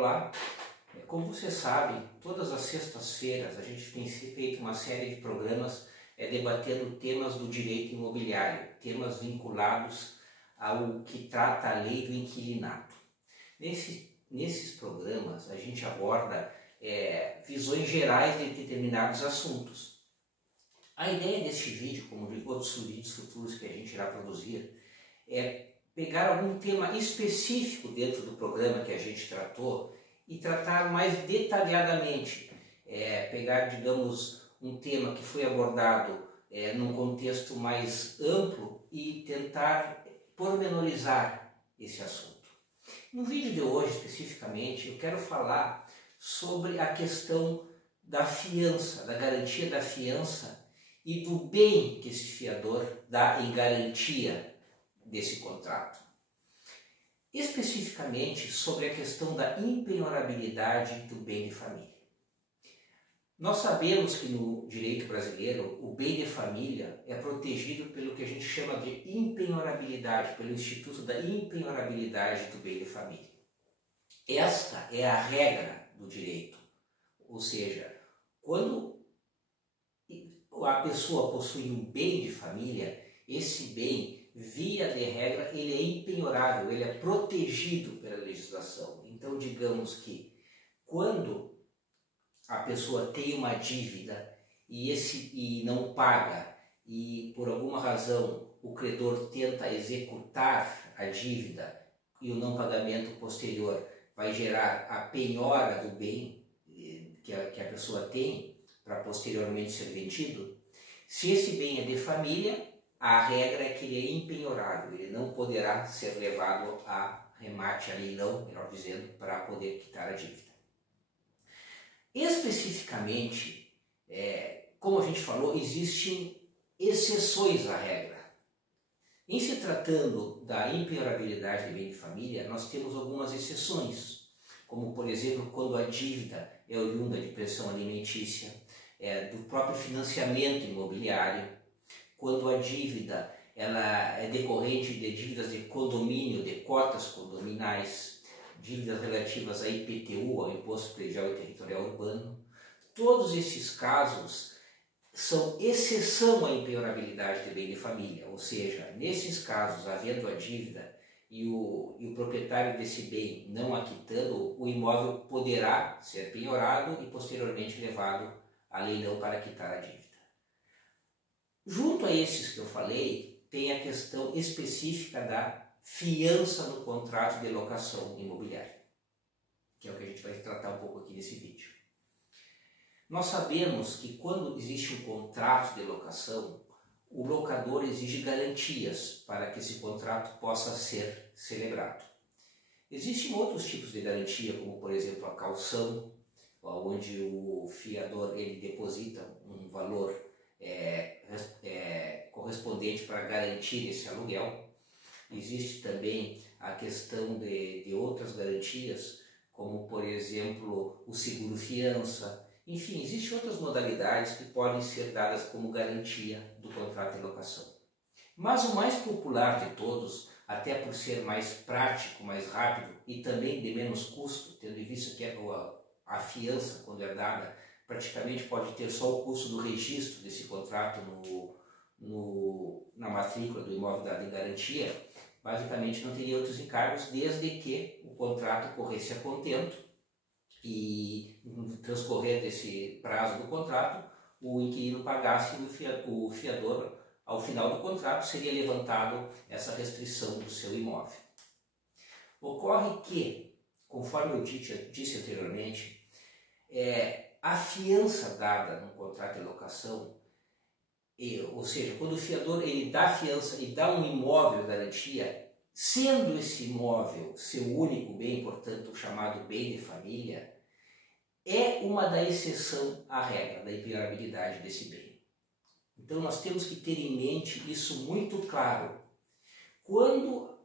Olá, como você sabe, todas as sextas-feiras a gente tem feito uma série de programas debatendo temas do direito imobiliário, temas vinculados ao que trata a lei do inquilinato. Nesses programas a gente aborda visões gerais de determinados assuntos. A ideia deste vídeo, como de outros vídeos futuros que a gente irá produzir, é pegar algum tema específico dentro do programa que a gente tratou e tratar mais detalhadamente, pegar, digamos, um tema que foi abordado num contexto mais amplo e tentar pormenorizar esse assunto. No vídeo de hoje, especificamente, eu quero falar sobre a questão da fiança, da garantia da fiança e do bem que esse fiador dá em garantia desse contrato. Especificamente sobre a questão da impenhorabilidade do bem de família. Nós sabemos que no direito brasileiro o bem de família é protegido pelo que a gente chama de impenhorabilidade, pelo Instituto da Impenhorabilidade do Bem de Família. Esta é a regra do direito, ou seja, quando a pessoa possui um bem de família, esse bem, via de regra, ele é impenhorável, ele é protegido pela legislação. Então, digamos que quando a pessoa tem uma dívida e não paga, e por alguma razão o credor tenta executar a dívida e o não pagamento posterior vai gerar a penhora do bem que a pessoa tem para posteriormente ser vendido, se esse bem é de família, a regra é que ele é impenhorável, ele não poderá ser levado a remate, a leilão, melhor dizendo, para poder quitar a dívida. Especificamente, como a gente falou, existem exceções à regra. Em se tratando da impenhorabilidade de bem de família, nós temos algumas exceções, como por exemplo, quando a dívida é oriunda de pensão alimentícia, do próprio financiamento imobiliário, quando a dívida ela é decorrente de dívidas de condomínio, de cotas condominais, dívidas relativas a IPTU, ao Imposto Predial e Territorial Urbano. Todos esses casos são exceção à impenhorabilidade de bem de família, ou seja, nesses casos, havendo a dívida e o proprietário desse bem não a quitando, o imóvel poderá ser penhorado e posteriormente levado a leilão para quitar a dívida. Junto a esses que eu falei, tem a questão específica da fiança no contrato de locação imobiliária, que é o que a gente vai tratar um pouco aqui nesse vídeo. Nós sabemos que quando existe um contrato de locação, o locador exige garantias para que esse contrato possa ser celebrado. Existem outros tipos de garantia, como por exemplo a caução, onde o fiador ele deposita um valor correspondente para garantir esse aluguel. Existe também a questão de outras garantias, como por exemplo o seguro-fiança. Enfim, existem outras modalidades que podem ser dadas como garantia do contrato de locação. Mas o mais popular de todos, até por ser mais prático, mais rápido e também de menos custo, tendo em vista que a fiança, quando é dada, praticamente pode ter só o custo do registro desse contrato na matrícula do imóvel dado em garantia, basicamente não teria outros encargos desde que o contrato corresse a contento e no transcorrer desse prazo do contrato o inquilino pagasse e o fiador, ao final do contrato, seria levantado essa restrição do seu imóvel. Ocorre que, conforme eu disse anteriormente, a fiança dada no contrato de locação, ou seja, quando o fiador ele dá fiança e dá um imóvel garantia, sendo esse imóvel seu único bem, portanto chamado bem de família, é uma da exceção à regra da impenhorabilidade desse bem. Então nós temos que ter em mente isso muito claro. Quando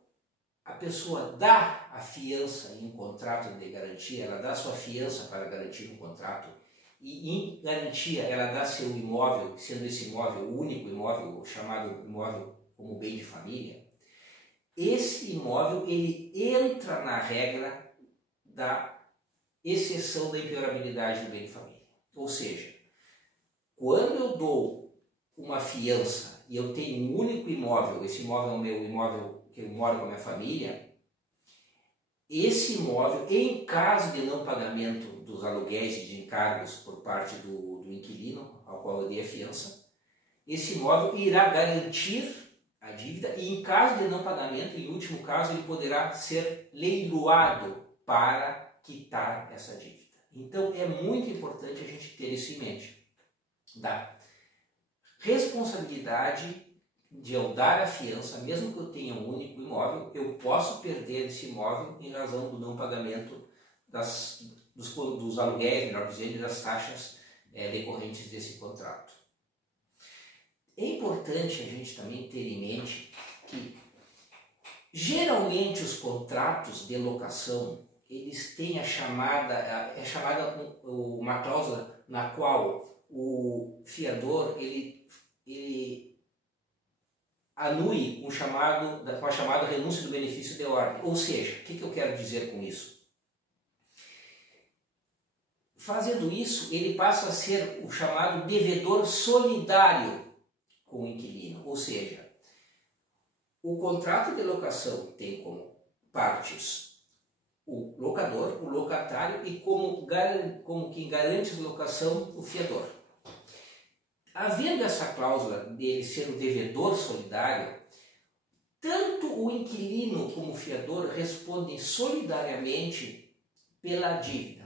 a pessoa dá a fiança em um contrato de garantia, ela dá sua fiança para garantir um contrato, e em garantia ela dá seu imóvel, sendo esse imóvel o único imóvel, chamado imóvel como bem de família, esse imóvel ele entra na regra da exceção da impenhorabilidade do bem de família. Ou seja, quando eu dou uma fiança e eu tenho um único imóvel, esse imóvel é o meu imóvel que eu moro com a minha família, esse imóvel, em caso de não pagamento dos aluguéis e de encargos por parte do inquilino ao qual eu dei a fiança, esse imóvel irá garantir a dívida e, em caso de não pagamento, em último caso, ele poderá ser leiloado para quitar essa dívida. Então, é muito importante a gente ter isso em mente. Da responsabilidade de eu dar a fiança, mesmo que eu tenha um único imóvel, eu posso perder esse imóvel em razão do não pagamento dos aluguéis, melhor dizendo, e das taxas decorrentes desse contrato. É importante a gente também ter em mente que geralmente os contratos de locação eles têm uma cláusula na qual o fiador ele anule com a chamada renúncia do benefício de ordem. Ou seja, o que eu quero dizer com isso? Fazendo isso, ele passa a ser o chamado devedor solidário com o inquilino. Ou seja, o contrato de locação tem como partes o locador, o locatário e como quem garante a locação, o fiador. Havendo essa cláusula dele ser o devedor solidário, tanto o inquilino como o fiador respondem solidariamente pela dívida.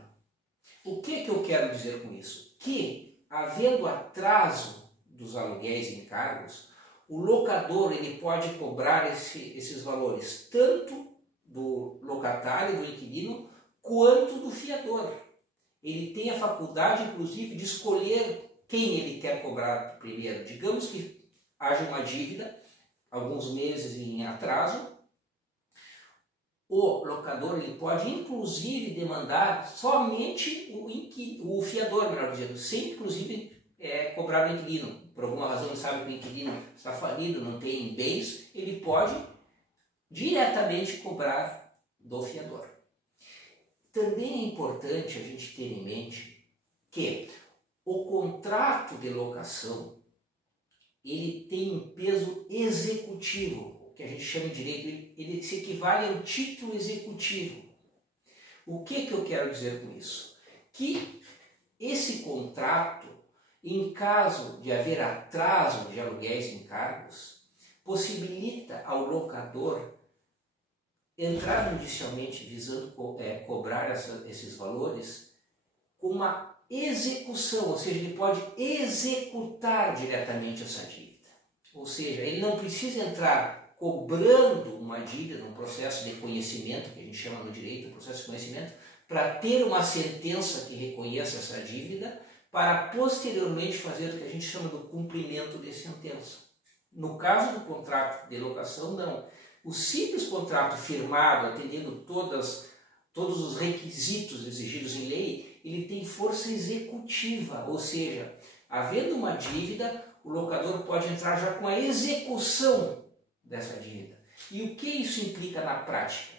O que eu quero dizer com isso? Que, havendo atraso dos aluguéis e encargos, o locador ele pode cobrar esses valores tanto do locatário, do inquilino, quanto do fiador. Ele tem a faculdade, inclusive, de escolher quem ele quer cobrar primeiro. Digamos que haja uma dívida, alguns meses em atraso, o locador ele pode, inclusive, demandar somente o fiador, melhor dizendo, sem, inclusive, cobrar o inquilino. Por alguma razão, ele sabe que o inquilino está falido, não tem bens, ele pode diretamente cobrar do fiador. Também é importante a gente ter em mente que o contrato de locação ele tem um peso executivo, que a gente chama de direito, ele se equivale a um título executivo. O que eu quero dizer com isso? Que esse contrato, em caso de haver atraso de aluguéis e encargos, possibilita ao locador entrar judicialmente visando cobrar esses valores com uma execução, ou seja, ele pode executar diretamente essa dívida. Ou seja, ele não precisa entrar cobrando uma dívida num processo de conhecimento, que a gente chama no direito, processo de conhecimento, para ter uma sentença que reconheça essa dívida, para posteriormente fazer o que a gente chama do cumprimento de sentença. No caso do contrato de locação, não. O simples contrato firmado, atendendo todos os requisitos exigidos em lei, ele tem força executiva, ou seja, havendo uma dívida, o locador pode entrar já com a execução dessa dívida. E o que isso implica na prática?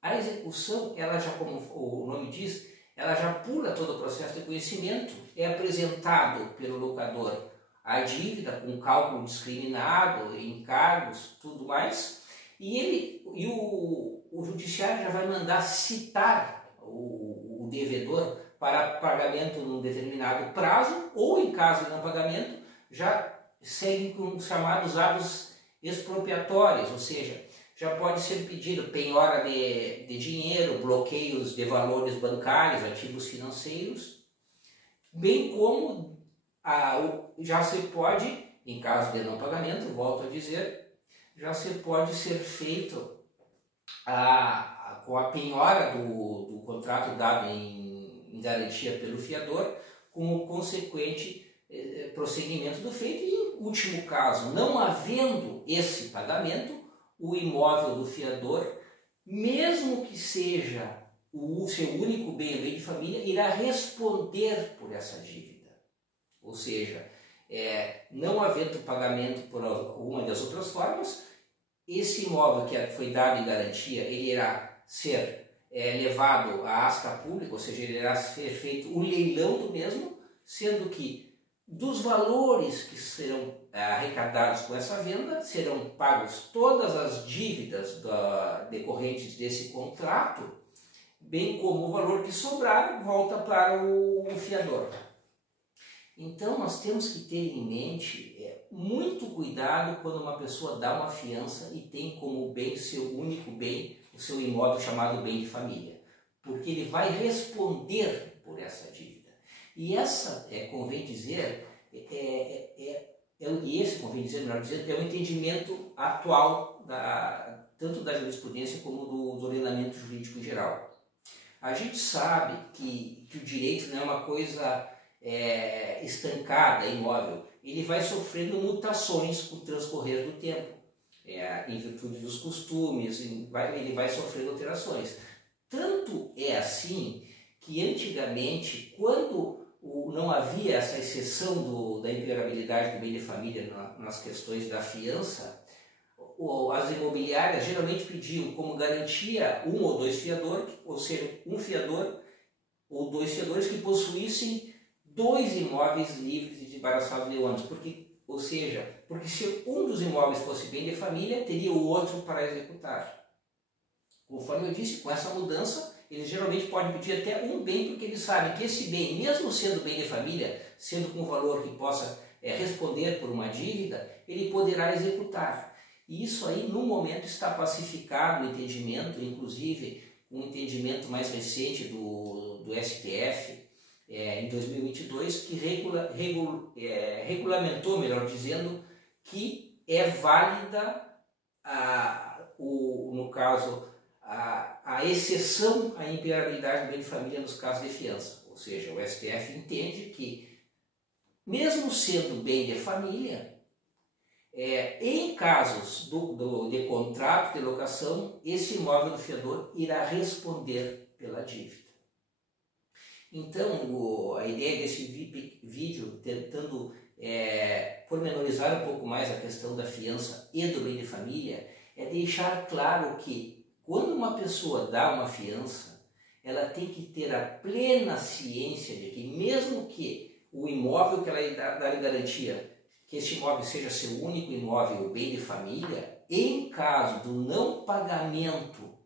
A execução, ela já, como o nome diz, ela já pula todo o processo de conhecimento, é apresentado pelo locador a dívida com cálculo discriminado, encargos, tudo mais, e o judiciário já vai mandar citar o devedor para pagamento num determinado prazo, ou em caso de não pagamento, já segue com os chamados atos expropriatórios, ou seja, já pode ser pedido penhora de dinheiro, bloqueios de valores bancários, ativos financeiros, bem como já se pode, em caso de não pagamento, volto a dizer, já se pode ser feito com a penhora do contrato dado em garantia pelo fiador, com o consequente prosseguimento do feito e, em último caso, não havendo esse pagamento, o imóvel do fiador, mesmo que seja o seu único bem, o bem de família, irá responder por essa dívida. Ou seja, não havendo pagamento por alguma das outras formas, esse imóvel que foi dado em garantia, ele irá ser levado à asta pública, ou seja, ele irá ser feito o leilão do mesmo, sendo que dos valores que serão arrecadados com essa venda, serão pagos todas as dívidas decorrentes desse contrato, bem como o valor que sobrar volta para o fiador. Então nós temos que ter em mente muito cuidado quando uma pessoa dá uma fiança e tem como bem seu único bem, o seu imóvel chamado bem de família, porque ele vai responder por essa dívida. E essa, convém dizer, convém dizer, melhor dizendo, é o entendimento atual tanto da jurisprudência como do ordenamento jurídico em geral. A gente sabe que o direito não é uma coisa estancada, imóvel. Ele vai sofrendo mutações com o transcorrer do tempo, em virtude dos costumes, ele vai sofrendo alterações. Tanto é assim que antigamente, quando não havia essa exceção da imperabilidade do bem de família nas questões da fiança, as imobiliárias geralmente pediam como garantia um ou dois fiadores, ou seja, um fiador ou dois fiadores que possuíssem 2 imóveis livres e desembaraçados de ônus, porque se um dos imóveis fosse bem de família, teria o outro para executar. Conforme eu disse, com essa mudança, eles geralmente podem pedir até um bem, porque eles sabem que esse bem, mesmo sendo bem de família, sendo com um valor que possa responder por uma dívida, ele poderá executar. E isso aí, no momento, está pacificado o entendimento, inclusive um entendimento mais recente do STF, em 2022, que regulamentou, melhor dizendo, que é válida, no caso, a exceção à imperabilidade do bem de família nos casos de fiança. Ou seja, o STF entende que, mesmo sendo bem de família, em casos de contrato de locação, esse imóvel do fiador irá responder pela dívida. Então, a ideia desse vídeo, tentando pormenorizar um pouco mais a questão da fiança e do bem de família, é deixar claro que, quando uma pessoa dá uma fiança, ela tem que ter a plena ciência de que, mesmo que o imóvel que ela dá em garantia, que este imóvel seja seu único imóvel, bem de família, em caso do não pagamento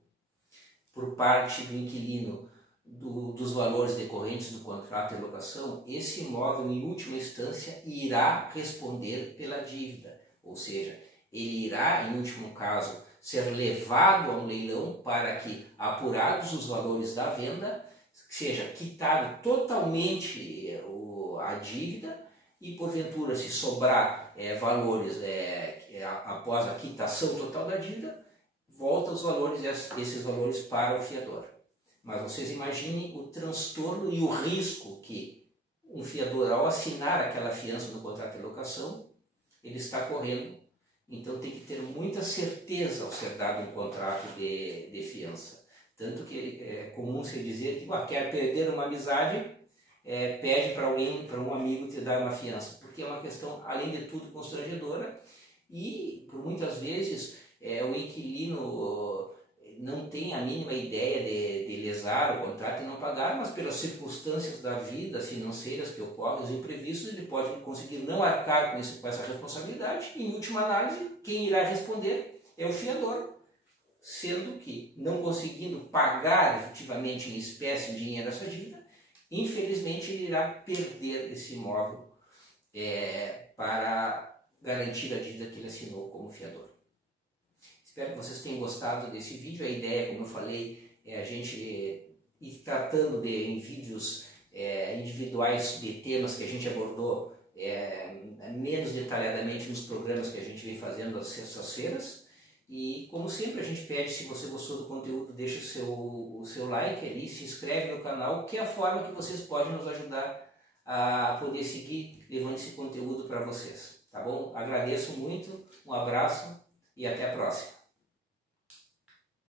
por parte do inquilino dos valores decorrentes do contrato de locação, esse imóvel, em última instância, irá responder pela dívida. Ou seja, ele irá, em último caso, ser levado a um leilão para que, apurados os valores da venda, seja quitado totalmente a dívida e, porventura, se sobrar valores após a quitação total da dívida, volta esses valores para o fiador. Mas vocês imaginem o transtorno e o risco que um fiador, ao assinar aquela fiança no contrato de locação, ele está correndo. Então tem que ter muita certeza ao ser dado um contrato de fiança. Tanto que é comum se dizer que quer perder uma amizade, pede para alguém, para um amigo te dar uma fiança. Porque é uma questão, além de tudo, constrangedora e, por muitas vezes, o inquilino não tem a mínima ideia de lesar o contrato e não pagar, mas pelas circunstâncias da vida financeiras que ocorrem, os imprevistos, ele pode conseguir não arcar com essa responsabilidade e, em última análise, quem irá responder é o fiador, sendo que, não conseguindo pagar efetivamente em espécie em dinheiro essa dívida, infelizmente ele irá perder esse imóvel para garantir a dívida que ele assinou como fiador. Espero que vocês tenham gostado desse vídeo. A ideia, como eu falei, é a gente ir tratando em vídeos individuais de temas que a gente abordou menos detalhadamente nos programas que a gente vem fazendo às sextas-feiras. E, como sempre, a gente pede, se você gostou do conteúdo, deixa o seu like ali, se inscreve no canal, que é a forma que vocês podem nos ajudar a poder seguir levando esse conteúdo para vocês. Tá bom? Agradeço muito, um abraço e até a próxima.